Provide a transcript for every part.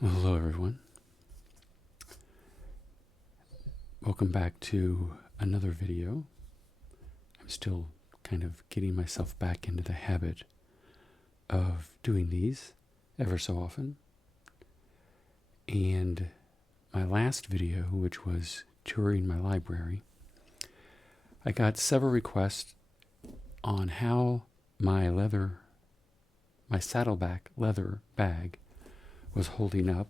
Well, hello, everyone. Welcome back to another video. I'm still kind of getting myself back into the habit of doing these ever so often. And my last video, which was touring my library, I got several requests on how my saddleback leather bag was holding up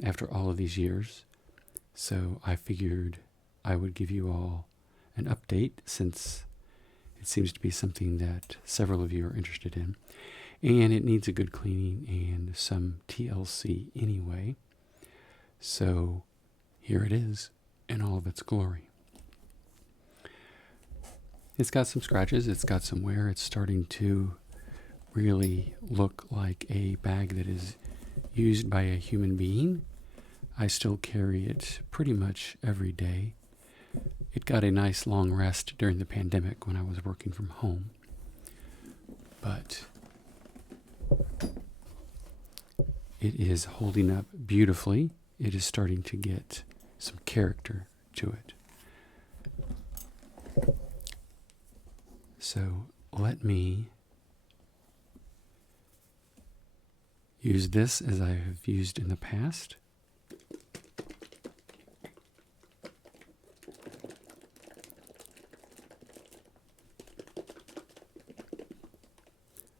after all of these years. So I figured I would give you all an update, since it seems to be something that several of you are interested in. And it needs a good cleaning and some TLC anyway. So here it is in all of its glory. It's got some scratches, it's got some wear, it's starting to really look like a bag that is used by a human being. I still carry it pretty much every day. It got a nice long rest during the pandemic when I was working from home. But it is holding up beautifully. It is starting to get some character to it. So let me use this as I have used in the past.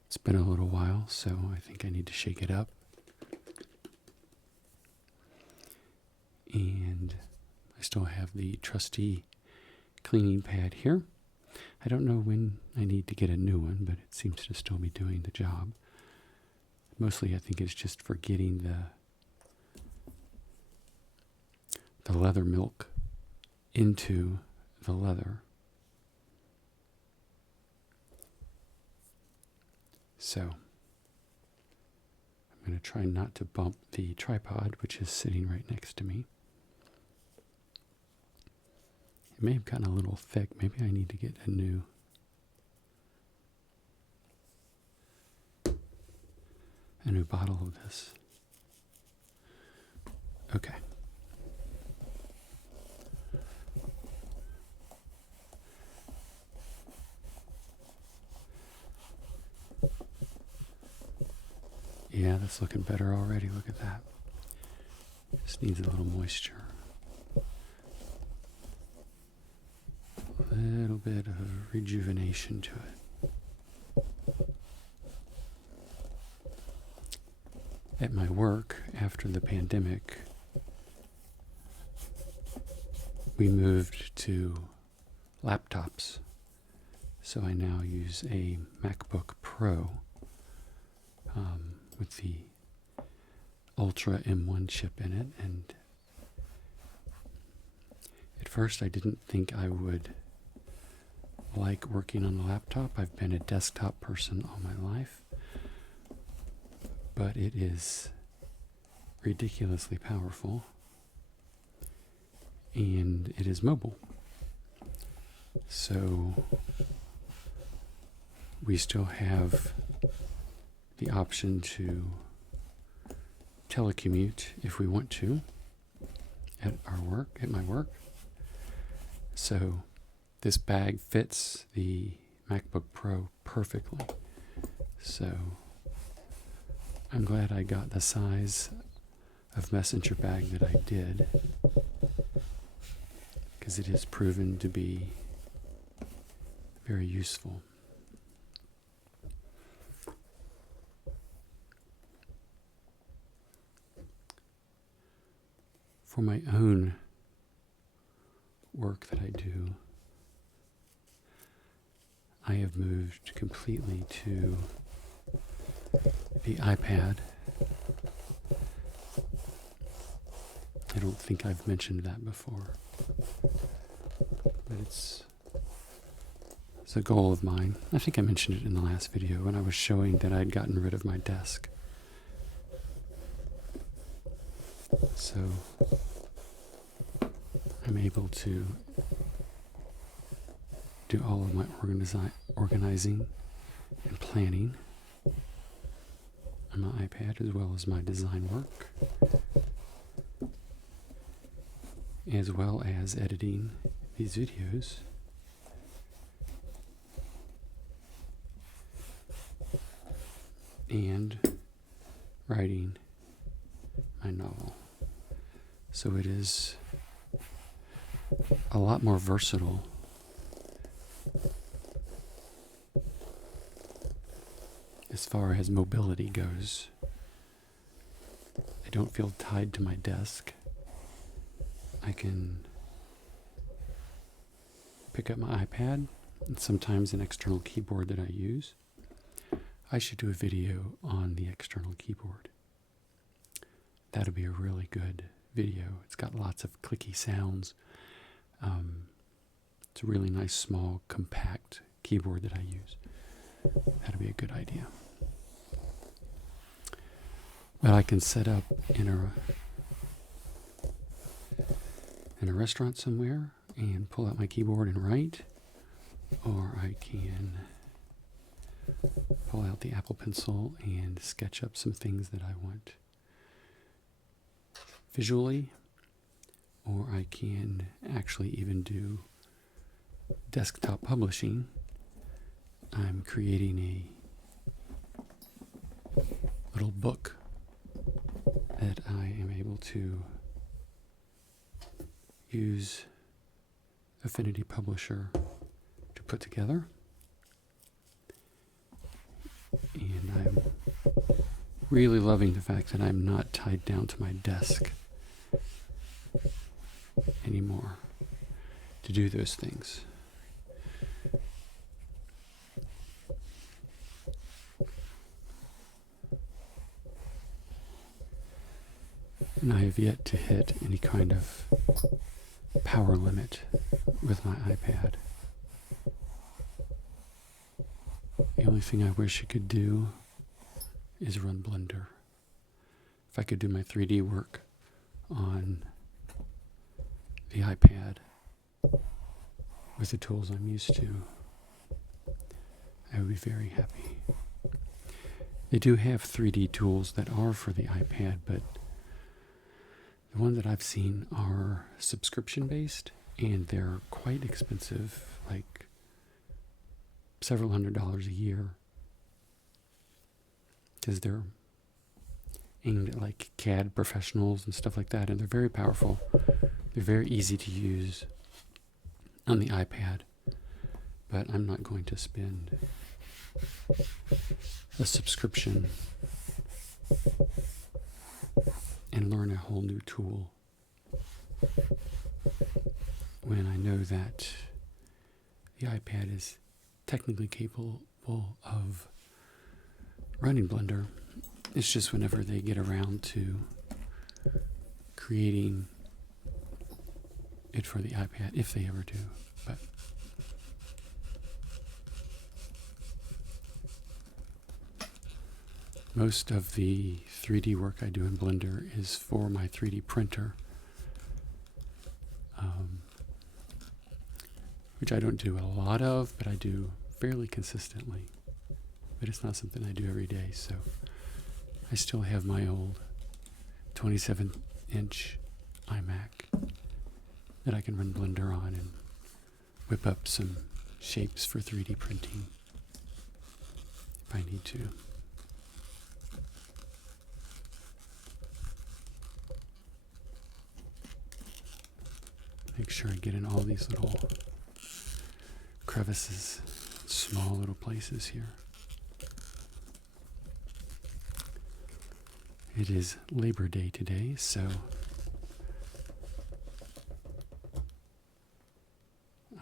It's been a little while, so I think I need to shake it up. And I still have the trusty cleaning pad here. I don't know when I need to get a new one, but it seems to still be doing the job. Mostly I think it's just for getting the leather milk into the leather. So I'm going to try not to bump the tripod, which is sitting right next to me. It may have gotten a little thick. Maybe I need to get a new bottle of this. Okay. Yeah, that's looking better already. Look at that. Just needs a little moisture. A little bit of rejuvenation to it. At my work, after the pandemic, we moved to laptops. So I now use a MacBook Pro with the Ultra M1 chip in it. And at first I didn't think I would like working on a laptop. I've been a desktop person all my life. But it is ridiculously powerful, and it is mobile. So we still have the option to telecommute if we want to at my work. So this bag fits the MacBook Pro perfectly. So I'm glad I got the size of messenger bag that I did, because it has proven to be very useful. For my own work that I do, I have moved completely to the iPad. I don't think I've mentioned that before, but it's a goal of mine. I think I mentioned it in the last video when I was showing that I'd gotten rid of my desk. So I'm able to do all of my organizing and planning on my iPad, as well as my design work, as well as editing these videos. And writing my novel. So it is a lot more versatile as far as mobility goes. I don't feel tied to my desk. I can pick up my iPad and sometimes an external keyboard that I use. I should do a video on the external keyboard. That'll be a really good video. It's got lots of clicky sounds. It's a really nice, small, compact keyboard that I use. That'll be a good idea. But I can set up in a restaurant somewhere and pull out my keyboard and write, or I can pull out the Apple Pencil and sketch up some things that I want visually, or I can actually even do desktop publishing. I'm creating a little book that I am able to use Affinity Publisher to put together. And I'm really loving the fact that I'm not tied down to my desk anymore to do those things. And I have yet to hit any kind of power limit with my iPad. The only thing I wish it could do is run Blender. If I could do my 3D work on the iPad with the tools I'm used to, I would be very happy. They do have 3D tools that are for the iPad, but the ones that I've seen are subscription-based, and they're quite expensive, like several $100s a year, because they're aimed at like CAD professionals and stuff like that, and they're very powerful. They're very easy to use on the iPad, but I'm not going to spend a subscription and learn a whole new tool when I know that the iPad is technically capable of running Blender. It's just whenever they get around to creating it for the iPad, if they ever do. But most of the 3D work I do in Blender is for my 3D printer, which I don't do a lot of, but I do fairly consistently. But it's not something I do every day, so I still have my old 27-inch iMac that I can run Blender on and whip up some shapes for 3D printing if I need to. Make sure I get in all these little crevices, small little places here. It is Labor Day today, so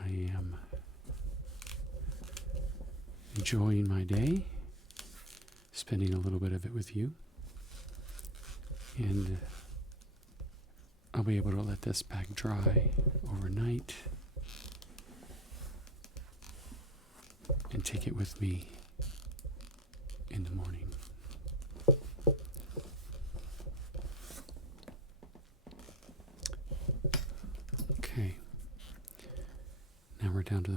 I am enjoying my day, spending a little bit of it with you, and I'll be able to let this bag dry overnight and take it with me in the morning. Okay, now we're down to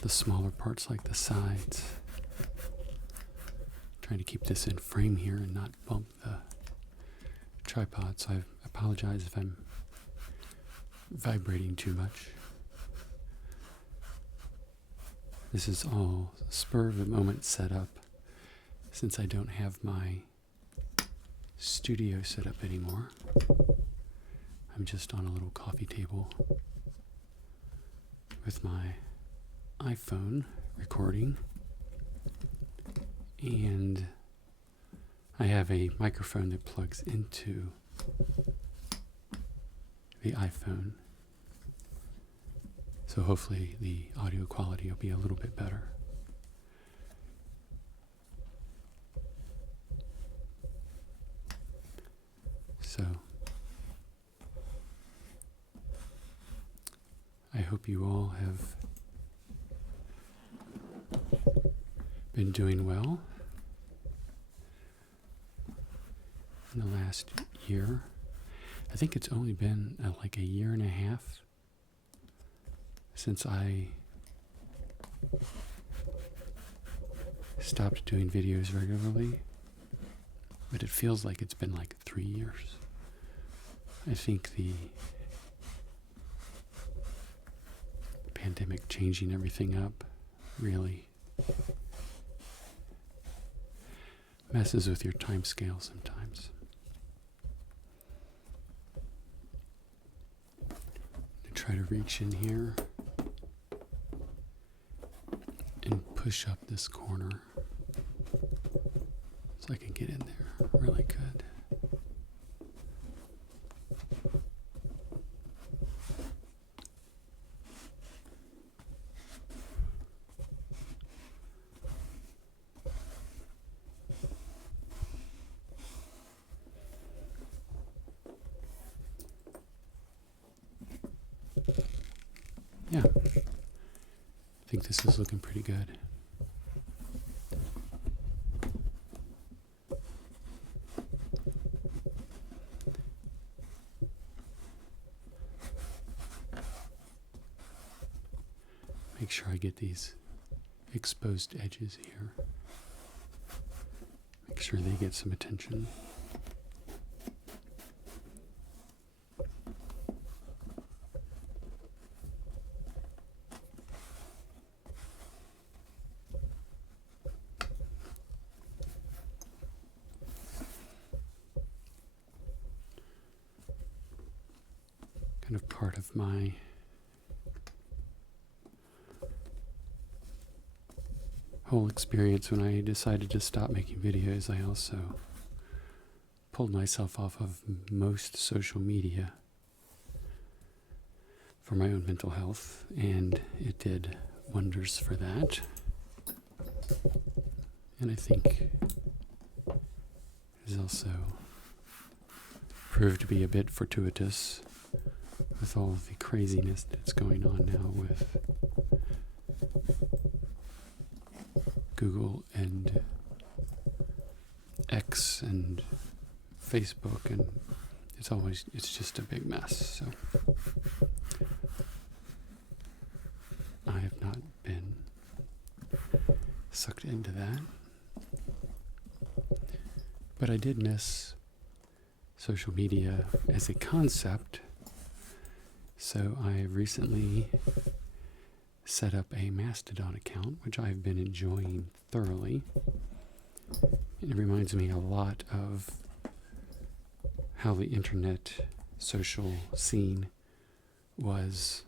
the smaller parts like the sides. trying to keep this in frame here and not bump the tripod, so I apologize if I'm vibrating too much. This is all spur of the moment setup since I don't have my studio set up anymore. I'm just on a little coffee table with my iPhone recording, and I have a microphone that plugs into the iPhone, so hopefully the audio quality will be a little bit better. So I hope you all have been doing well in the last year. I think it's only been like a year and a half since I stopped doing videos regularly, but it feels like it's been like 3 years. I think the pandemic changing everything up really messes with your time scale sometimes. I try to reach in here and push up this corner so I can get in there really good. Yeah, I think this is looking pretty good. Make sure I get these exposed edges here. Make sure they get some attention. Kind of part of my whole experience when I decided to stop making videos. I also pulled myself off of most social media for my own mental health, and it did wonders for that. And I think it has also proved to be a bit fortuitous with all of the craziness that's going on now with Google and X and Facebook, and it's just a big mess. So I have not been sucked into that, but I did miss social media as a concept. So I recently set up a Mastodon account, which I've been enjoying thoroughly. And it reminds me a lot of how the internet social scene was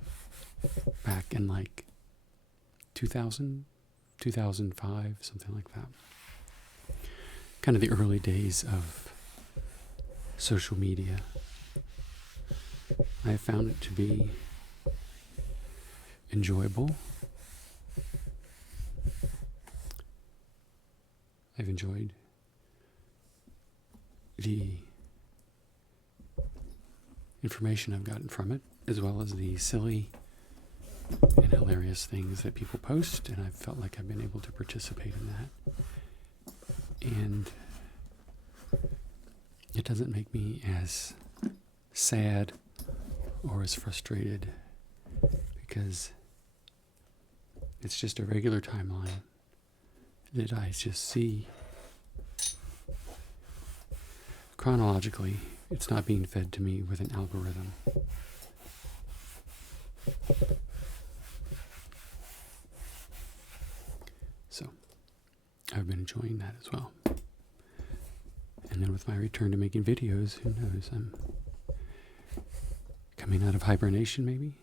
back in like 2000, 2005, something like that. Kind of the early days of social media. I found it to be enjoyable. I've enjoyed the information I've gotten from it, as well as the silly and hilarious things that people post, and I've felt like I've been able to participate in that. And it doesn't make me as sad or as frustrated, because it's just a regular timeline that I just see chronologically, it's not being fed to me with an algorithm. So, I've been enjoying that as well. And then with my return to making videos, who knows, I'm coming out of hibernation maybe?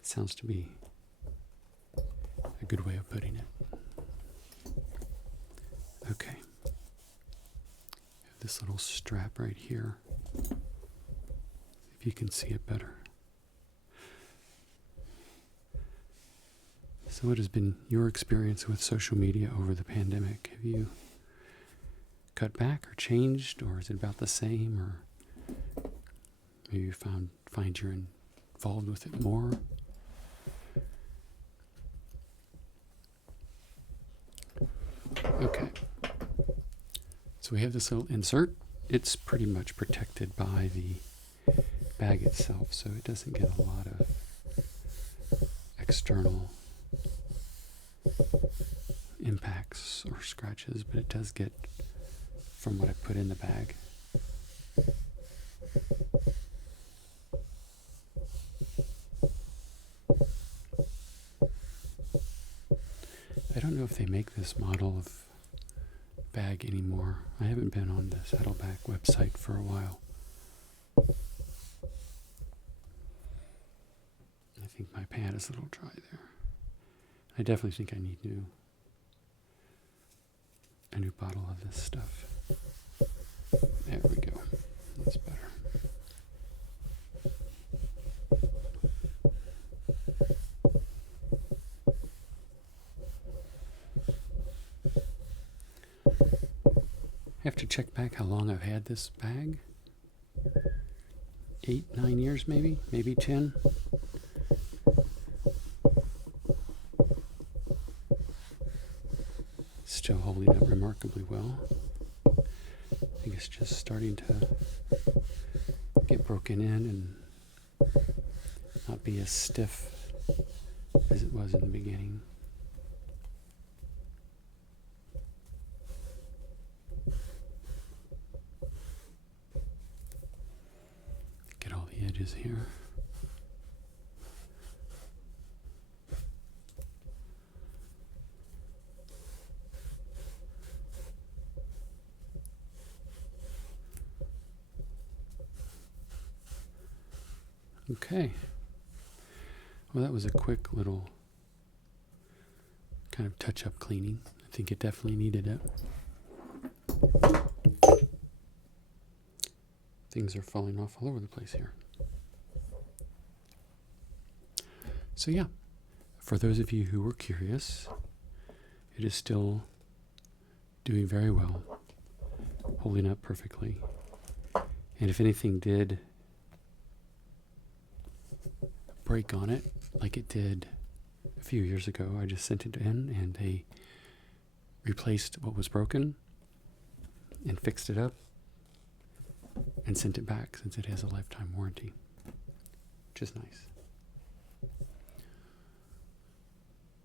It sounds to be a good way of putting it. Okay. This little strap right here, if you can see it better. So what has been your experience with social media over the pandemic? Have you cut back or changed, or is it about the same, or maybe you find you're involved with it more? Okay. So we have this little insert. It's pretty much protected by the bag itself, so it doesn't get a lot of external impacts or scratches, but it does get from what I put in the bag. I don't know if they make this model of bag anymore. I haven't been on the Saddleback website for a while. I think my pad is a little dry there. I definitely think I need a new bottle of this stuff. There we go. That's better. I have to check back how long I've had this bag. 8, 9 years maybe 10. Still holding up remarkably well. I think it's just starting to get broken in and not be as stiff as it was in the beginning. Get all the edges here. Okay. Well, that was a quick little kind of touch-up cleaning. I think it definitely needed it. Things are falling off all over the place here. So yeah, for those of you who were curious, it is still doing very well, holding up perfectly. And if anything did break on it, like it did a few years ago, I just sent it in and they replaced what was broken and fixed it up and sent it back since it has a lifetime warranty, which is nice.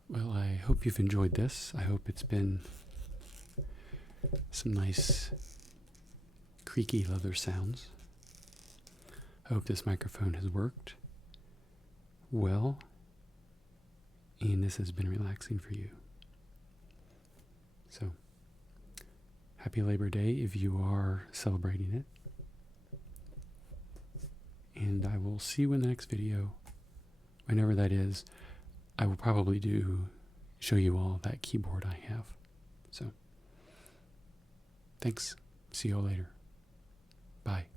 Well, I hope you've enjoyed this. I hope it's been some nice creaky leather sounds. I hope this microphone has worked well, and this has been relaxing for you. So, happy Labor Day if you are celebrating it. And I will see you in the next video, whenever that is. I will probably show you all that keyboard I have. So, thanks. See you all later. Bye.